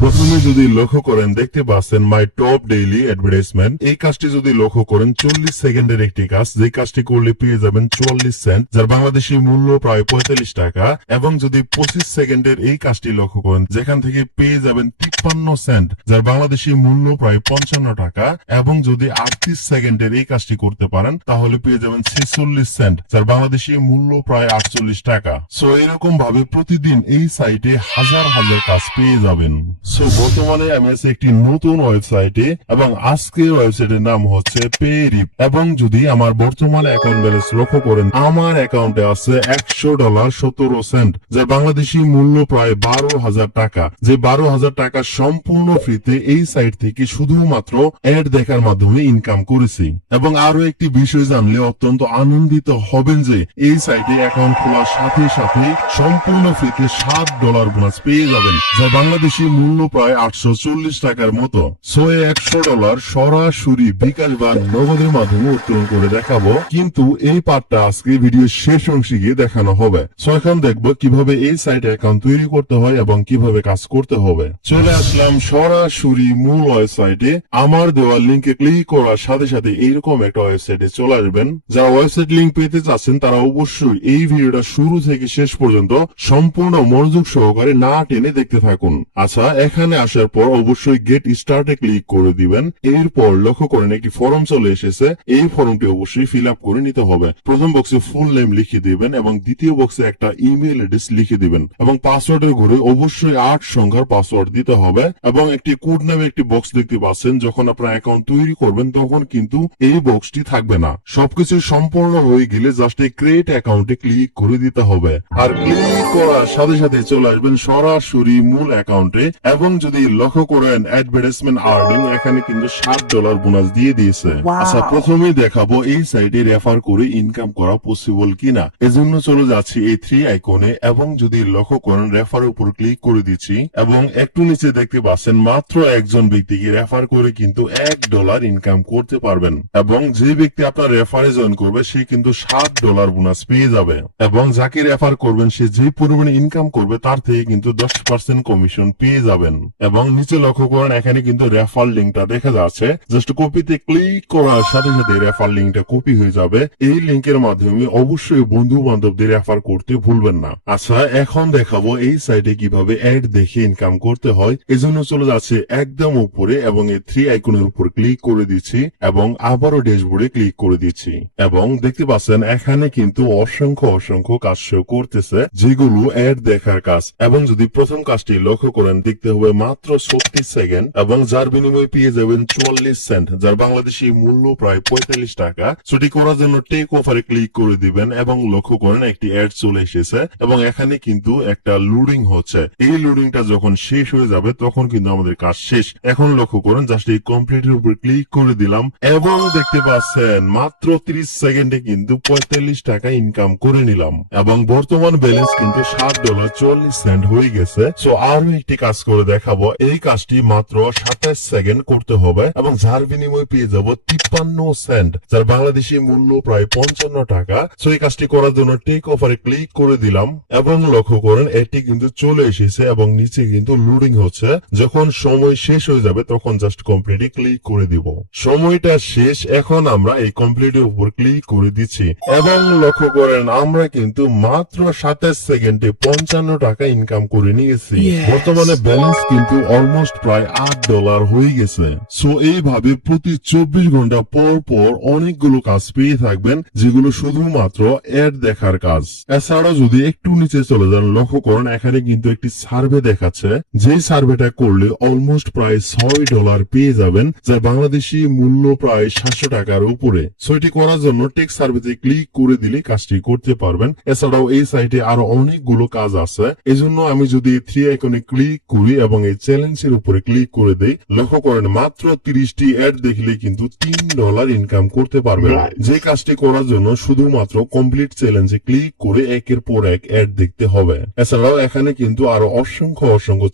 প্রথমে যদি লক্ষ্য করেন দেখতে পাচ্ছেন মাই টপ ডেইলি অ্যাডভার্টাইজমেন্ট। এই কাজটি যদি লক্ষ্য করেন 40 সেকেন্ডের একটি কাজ, যে কাজটি করলে পেয়ে যাবেন 44 সেন্ট, যার বাংলাদেশি মূল্য প্রায় 45 টাকা। এবং যদি 25 সেকেন্ডের এই কাজটি লক্ষ্য করেন যেখান থেকে পেয়ে যাবেন 53 সেন্ট, যার বাংলাদেশি মূল্য প্রায় 55 টাকা। এবং যদি 38 সেকেন্ডের এই কাজটি করতে পারেন তাহলে পেয়ে যাবেন 46 সেন্ট, যার বাংলাদেশি মূল্য প্রায় 48 টাকা। সো এরকম ভাবে প্রতিদিন এই সাইটে হাজার হাজার কাজ পেয়ে যাবেন। সো বর্তমানে আমি আছি একটি নতুন ওয়েবসাইটে এবং আজকের ওয়েবসাইটের নাম হচ্ছে পেরিপ। এবং যদি আমার বর্তমানে অ্যাকাউন্ট ব্যালেন্স লক্ষ্য করেন আমার অ্যাকাউন্টে আছে $100 17 সেন্ট, যার বাংলাদেশি মূল্য প্রায় 12,000 টাকা। যে 12,000 টাকা সম্পূর্ণ ফ্রিতে এই সাইট থেকে শুধুমাত্র অ্যাড দেখার মাধ্যমে ইনকাম করেছি। এবং আরো একটি বিষয় জানলে অত্যন্ত আনন্দিত হবেন যে এই সাইটে অ্যাকাউন্ট খোলার সাথে সাথে সম্পূর্ণ ফ্রিতে $7 বোনাস পেয়ে যাবেন, যা বাংলাদেশি মূল্য প্রায় 840 টাকার মতো। সো $100 সরাসরি বিকাশ বা নগদের মাধ্যমে উত্তোলন করে দেখাবো, কিন্তু এই পার্টটা আজকে ভিডিও শেষ অংশে গিয়ে দেখানো হবে। সো এখন দেখবো কিভাবে এই সাইটে অ্যাকাউন্ট তৈরি করতে হয় এবং কিভাবে কাজ করতে হবে। চলে আসলাম সরাসরি মূল ওয়েবসাইটে। আমার দেওয়া লিঙ্কে ক্লিক করার সাথে সাথে এইরকম একটা ওয়েবসাইটে চলে আসবেন। যারা ওয়েবসাইট লিঙ্ক পেতে চাচ্ছেন তারা অবশ্যই এই ভিডিওটা শুরু থেকে শেষ পর্যন্ত সম্পূর্ণ মনোযোগ সহকারে না টেনে দেখতে থাকুন। আচ্ছা, এখানে আসার পর অবশ্যই গেট স্টার্টে ক্লিক করে দিবেন। এরপর লক্ষ্য করেন একটি ফর্ম চলে এসেছে। এই ফর্মটি অবশ্যই ফিল আপ করে নিতে হবে। প্রথম বক্সে ফুল নেম লিখে দিবেন এবং দ্বিতীয় বক্সে একটা ইমেল অ্যাড্রেস লিখে দিবেন এবং পাসওয়ার্ডের ঘরে অবশ্যই 8 সংখ্যার পাসওয়ার্ড দিতে হবে। এবং একটি কোড নামে একটি বক্স দেখতে পাচ্ছেন। যখন আপনার অ্যাকাউন্ট তৈরি করবেন তখন কিন্তু এই বক্সটি থাকবে না। সবকিছু সম্পূর্ণ হয়ে গেলে জাস্ট এই ক্রিয়েট অ্যাকাউন্টে ক্লিক করে দিতে হবে। আর ক্লিক করার সাথে সাথে চলে আসবেন সরাসরি মূল অ্যাকাউন্টে। এবং যদি লক্ষ্য করেন অ্যাডভার্টাইজমেন্ট আর্নিং, এখানে কিন্তু $7 বোনাস দিয়ে দিয়েছে। আচ্ছা, প্রথমেই দেখাবো এই সাইটে রেফার করে ইনকাম করা পসিবল কিনা। এজন্য চলে যাচ্ছি এই 3 আইকনে এবং যদি লক্ষ্য করেন রেফারের উপর ক্লিক করে দিচ্ছি এবং একটু নিচে দেখতে পাচ্ছেন মাত্র একজন ব্যক্তিকে রেফার করে কিন্তু $1 ইনকাম করতে পারবেন। এবং যে ব্যক্তি আপনার রেফারে জয়েন করবে সে কিন্তু $7 বোনাস পেয়ে যাবে। এবং যাকে রেফার করবেন সে যে পরিমাণে ইনকাম করবে তার থেকে কিন্তু 10% কমিশন পেয়ে যাবেন। এবং নিচে লক্ষ্য করেন এখানে কিন্তু রেফার লিঙ্কটা দেখা যাচ্ছে। জাস্ট কপিতে ক্লিক করার সাথে সাথে রেফার লিঙ্কটা কপি হয়ে যাবে। এই লিঙ্কের মাধ্যমে অবশ্যই বন্ধু বান্ধবদের রেফার করতে ভুলবেন না। আচ্ছা, এখন দেখাবো এই সাইটে কিভাবে অ্যাড দেখে ইনকাম করতে হয়। এজন্য চলে যাচ্ছে একদম উপরে এবং এই 3 আইকনের উপর ক্লিক করে দিচ্ছি এবং আবারও ড্যাশবোর্ডে ক্লিক করে দিচ্ছি। এবং দেখতে পাচ্ছেন এখানে কিন্তু অসংখ্য কাজ শো করতেছে যেগুলো অ্যাড দেখার কাজ। এবং যদি প্রথম কাজটি লক্ষ্য করেন দেখতে হবে মাত্র 36 সেকেন্ড এবং যার বিনিময়ে পেয়ে যাবেন 44 সেন্ট, যার বাংলাদেশি মূল্য প্রায় 45 টাকা। সেটি করার জন্য টেক অফারে ক্লিক করে দিবেন এবং লক্ষ্য করেন একটি অ্যাড চলে এসেছে এবং এখানে কিন্তু একটা লোডিং হচ্ছে। এই লোডিংটা যখন শেষ হয়ে যাবে তখন কিন্তু আমাদের কাজ শেষ। এখন লক্ষ্য করেন জাস্ট এই কমপ্লিটের উপর ক্লিক করে দিলাম এবং দেখতে পাচ্ছেন মাত্র 30 সেকেন্ডে কিন্তু 45 টাকা ইনকাম করে নিলাম এবং বর্তমান ব্যালেন্স কিন্তু $7.40 হয়ে গেছে। সো আরো একটি কাজ করে দেখাবো। এই কাজটি মাত্র 27 সেকেন্ড করতে হবে এবং যার বিনিময়ে পেয়ে যাব 53 সেন্ট, যার বাংলাদেশি মূল্য প্রায় 55 টাকা। সো এই কাজটি করার জন্য টেক অফারে ক্লিক করে দিলাম এবং লক্ষ্য করেন এটি কিন্তু চলে এসেছে এবং নিচে কিন্তু লোডিং হচ্ছে। যখন সময় শেষ হয়ে যাবে তখন জাস্ট কমপ্লিটে ক্লিক করে দিব। সময়টা শেষ। এখন আমরা এই কমপ্লিটের উপর ক্লিক করে দিচ্ছি এবং লক্ষ্য করেন আমরা কিন্তু মাত্র 27 সেকেন্ডে 55 টাকা ইনকাম করে নিয়েছি। বর্তমানে ব্যালেন্স কিন্তু অলমোস্ট প্রায় $8 হয়ে গেছে। সো এইভাবে প্রতি 24 ঘন্টা পর পর অনেকগুলো কাজ পেয়ে থাকবেন যেগুলো শুধুমাত্র অ্যাড দেখার কাজ। এছাড়াও যদি একটু নিচে চলে যান লক্ষ্য করেন এখানে কিন্তু একটি সার্ভে দেখাচ্ছে। যে সার্ভেটা করলে অলমোস্ট প্রায় $6 পেয়ে যাবেন, যার বাংলাদেশি মূল্য প্রায় 700 টাকার উপরে। সো এটি করার জন্য টেক সার্ভেতে ক্লিক করে দিলে কাজটি করতে পারবেন। এছাড়াও এই সাইটে আরো অনেকগুলো কাজ আছে। এজন্য আমি যদি 3 আইকনে ক্লিক করি এবং এই চ্যালেঞ্জের উপরে ক্লিক করে দেই লক্ষ্য করেন মাত্র 30টি অ্যাড দেখলে কিন্তু $3 ইনকাম করতে পারবেন। যে কাজটি করার জন্য শুধুমাত্র কমপ্লিট চ্যালেঞ্জে ক্লিক করে একের পর এক অ্যাড দেখতে হবে। এছাড়াও এখানে কিন্তু আরো অসংখ্য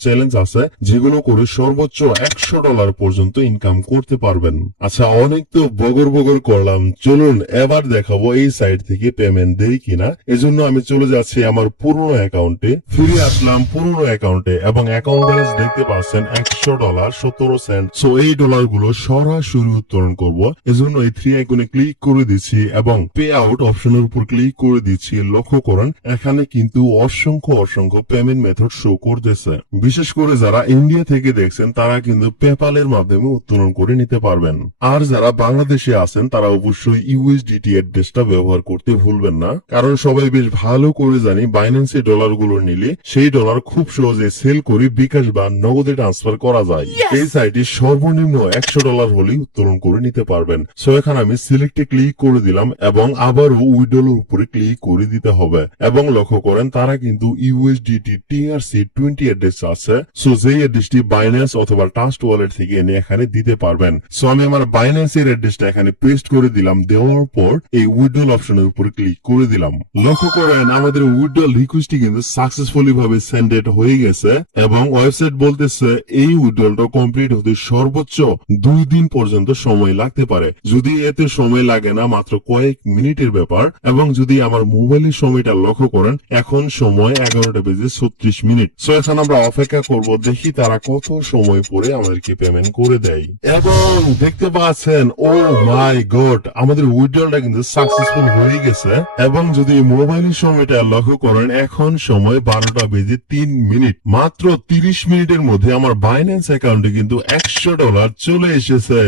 চ্যালেঞ্জ আছে যেগুলো করে সর্বোচ্চ $100 পর্যন্ত ইনকাম করতে পারবেন। আচ্ছা, অনেক তো বগর করলাম, চলুন এবার দেখাবো এই সাইট থেকে পেমেন্ট দেই কিনা। এজন্য আমি চলে যাচ্ছি আমার পুরনো অ্যাকাউন্টে। ফিরে আসলাম পুরনো অ্যাকাউন্টে এবং অ্যাকাউন্টে ব্যালেন্স দেখতে পাচ্ছেন $100.17। সো এই ডলার গুলো সরাসরি উত্তোলন করব, এজন্য এই 3 আইকনে ক্লিক করে দিচ্ছি এবং পে আউট অপশনের উপর ক্লিক করে দিচ্ছি। লক্ষ্য করেন এখানে কিন্তু অসংখ্য পেমেন্ট মেথড শো করতেছে। বিশেষ করে যারা ইন্ডিয়া থেকে দেখছেন তারা কিন্তু পেপালের মাধ্যমে উত্তোলন করে নিতে পারবেন। আর যারা বাংলাদেশে আছেন তারা অবশ্যই ইউএসডিটি অ্যাড্রেসটা ব্যবহার করতে ভুলবেন না, কারণ সবাই বেশ ভালো করে জানি বাইন্যান্সে ডলার গুলো নিলে সেই ডলার খুব সহজে সেল করে বিকাশ বা নগদে ট্রান্সফার করা যায়। এই সাইটে সর্বনিম্ন $100 হলেই উত্তোলন করে নিতে পারবেন। সো এখানে আমি সিলেক্টে ক্লিক করে দিলাম এবং আবারও উইথড্রলের উপরে ক্লিক করে দিতে হবে। এবং লক্ষ্য করেন তারা কিন্তু ইউএসডিটি TRC20 অ্যাড্রেস আছে। সো যেই অ্যাড্রেসটি বাইন্যান্স অথবা ট্রাস্ট ওয়ালেট থেকে এনে এখানে দিতে পারবেন। সো আমি আমার বাইন্যান্সের অ্যাড্রেসটা এখানে পেস্ট করে দিলাম। দেওয়ার পর এই উইথড্রল অপশনের উপরে ক্লিক করে দিলাম। লক্ষ্য করেন আমাদের উইথড্রল রিকোয়েস্টটি কিন্তু সাকসেসফুলি ভাবে সেন্ডেড হয়ে গেছে এবং ওয়েবসাইট বলতেছে এই উইথড্রলটা কমপ্লিট হতে সর্বোচ্চ 2 দিন পর্যন্ত সময় লাগতে পারে। যদি এতে সময় লাগে না, মাত্র কয়েক মিনিটের ব্যাপার। এবং যদি আমার মোবাইলের সময়টা লক্ষ্য করেন এখন সময় 11:36। সো এখন আমরা অপেক্ষা করব, দেখি তারা কত সময় পরে আমাদেরকে পেমেন্ট করে দেয়। এবং দেখতে পাচ্ছেন ও মাই গড, আমাদের উইথড্রলটা কিন্তু সাকসেসফুল হয়ে গেছে। এবং যদি মোবাইলের সময়টা লক্ষ্য করেন এখন সময় 12:03। মাত্র 30 মিনিটের মধ্যে আমার বাইন্যান্স অ্যাকাউন্টে কিন্তু $100 চলে এসেছে।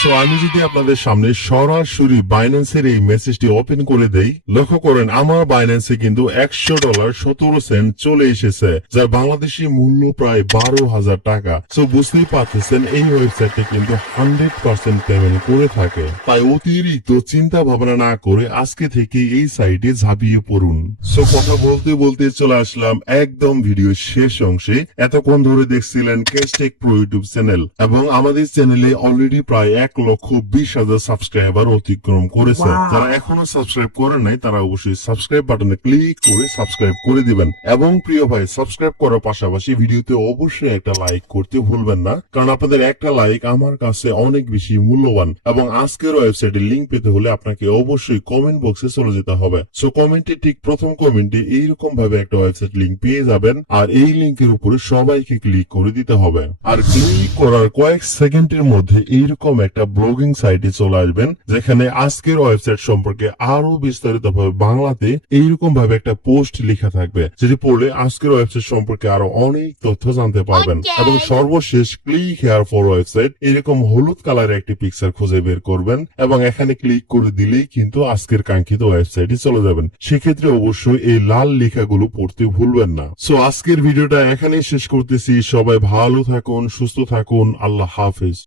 সো আমি যদি আপনাদের সামনে সরাসরি বাইন্যান্সের এই মেসেজটি ওপেন করে দেই, লক্ষ্য করেন আমার বাইন্যান্সে কিন্তু $100.17 চলে এসেছে, যার বাংলাদেশি মূল্য প্রায় 12,000 টাকা। সো বুঝতেই পারতেছেন এই ওয়েবসাইটে কিন্তু 100% পেমেন্ট করে থাকে। তাই অতিরিক্ত চিন্তা ভাবনা না করে আজকে থেকে এই সাইটে ঝাঁপিয়ে পড়ুন। সো কথা বলতে বলতে চলে আসলাম একদম ভিডিও শেষ অংশে। এতক্ষণ ধরে দেখছিলেন ক্যাশটেক প্রো ইউটিউব চ্যানেল এবং আমাদের চ্যানেলে অলরেডি প্রায় 1,20,000 সাবস্ক্রাইবার অতিক্রম করেছে। যারা এখনো সাবস্ক্রাইব করেন নাই তারা অবশ্যই সাবস্ক্রাইব বাটনে ক্লিক করে সাবস্ক্রাইব করে দিবেন। এবং প্রিয় ভাই, সাবস্ক্রাইব করার পাশাপাশি ভিডিওতে অবশ্যই একটা লাইক করতে ভুলবেন না, কারণ আপনাদের একটা লাইক আমার কাছে অনেক বেশি মূল্যবান। এবং আজকের ওয়েবসাইটের লিংক পেতে হলে আপনাকে অবশ্যই কমেন্ট বক্সে চলে যেতে হবে। সো কমেন্টে ঠিক প্রথম কমেন্টে এইরকম ভাবে একটা ওয়েবসাইট লিংক পেয়ে যাবেন আর এই লিংকের উপরে সবাইকে ক্লিক করে দিতে হবে। আর ক্লিক করার কয়েক সেকেন্ডের মধ্যে এইরকম একটা ব্লগিং সাইটে চলে আসবেন, যেখানে আজকের ওয়েবসাইট সম্পর্কে আরো বিস্তারিত ভাবে বাংলাতে এইরকম ভাবে একটা পোস্ট লেখা থাকবে, যেটি পড়লে আজকের ওয়েবসাইট সম্পর্কে আরো অনেক তথ্য জানতে পারবেন। এবং সর্বশেষ ক্লিক হেয়ার ফর ওয়েবসাইট এরকম হলুদ কালারের একটি পিকচার খুঁজে বের করবেন এবং এখানে ক্লিক করে দিলেই কিন্তু আজকের কাঙ্ক্ষিত ওয়েবসাইটে চলে যাবেন। সেক্ষেত্রে অবশ্যই এই লাল লেখাগুলো পড়তে ভুলবেন না। সো আজকের ভিডিওটা এখানেই শেষ করতেছি। সবাই ভালো থাকুন, সুস্থ থাকুন। আল্লাহ হাফেজ।